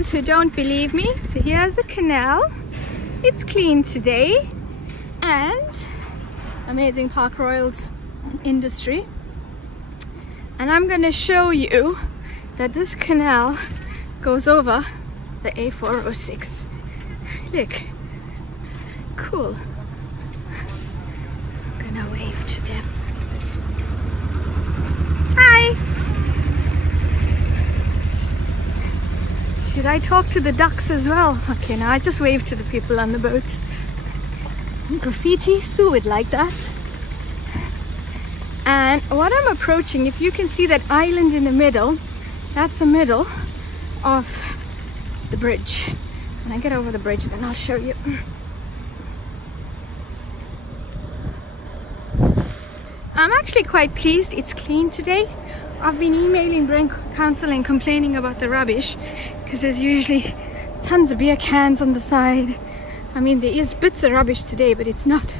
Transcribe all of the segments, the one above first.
ones who don't believe me, so here's a canal. It's clean today, and amazing Park Royal's industry. And I'm going to show you that this canal goes over the A406. Look, cool. I'm gonna wave to them. Hi! Should I talk to the ducks as well? Okay, now I just wave to the people on the boat. Graffiti, Sue would like that. And what I'm approaching, if you can see that island in the middle, that's the middle of the bridge. When I get over the bridge, then I'll show you. I'm actually quite pleased it's clean today. I've been emailing Brent Council and complaining about the rubbish because there's usually tons of beer cans on the side. I mean, there is bits of rubbish today, but it's not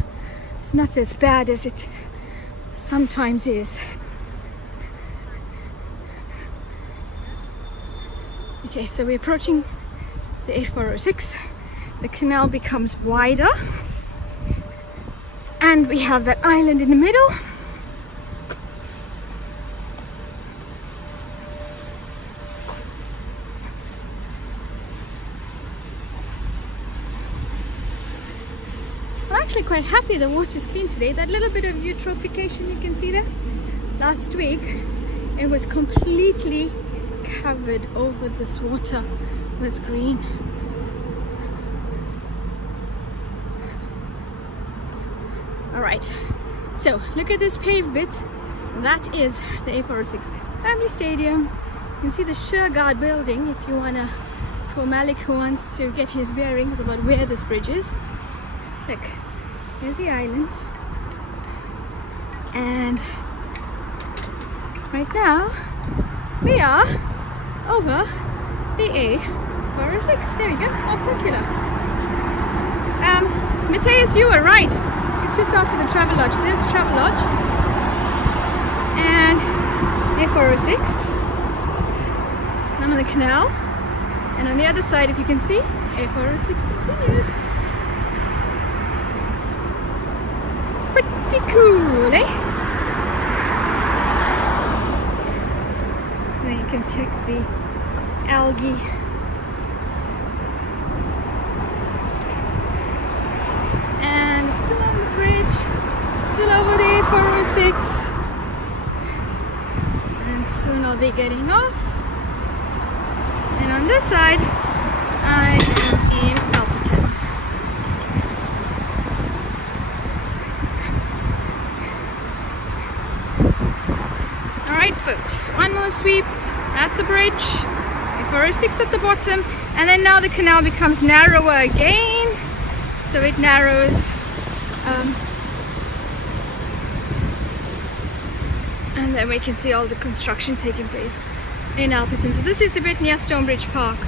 as bad as it sometimes is. Okay, so we're approaching the A406. The canal becomes wider and we have that island in the middle. I'm actually quite happy the water's clean today. That little bit of eutrophication you can see there, last week it was completely covered over. This water was green. All right, so look at this paved bit. That is the A406 Family Stadium. You can see the Sureguard building if you wanna, for Malik who wants to get his bearings about where this bridge is. Look, here's the island, and right now we are over the A406. There we go, all circular. Matthias, you were right. It's just after the travel lodge. There's the travel lodge and A406. I'm on the canal, and on the other side, if you can see, A406 continues. Pretty cool, eh? Then you can check the algae. And we're still on the bridge, still over the A406. And soon I'll be getting off. And on this side, I am in Alperton. Alright folks, one more sweep, that's the bridge, A406 at the bottom, and then now the canal becomes narrower again, so it narrows, and then we can see all the construction taking place in Alperton. So this is a bit near Stonebridge Park.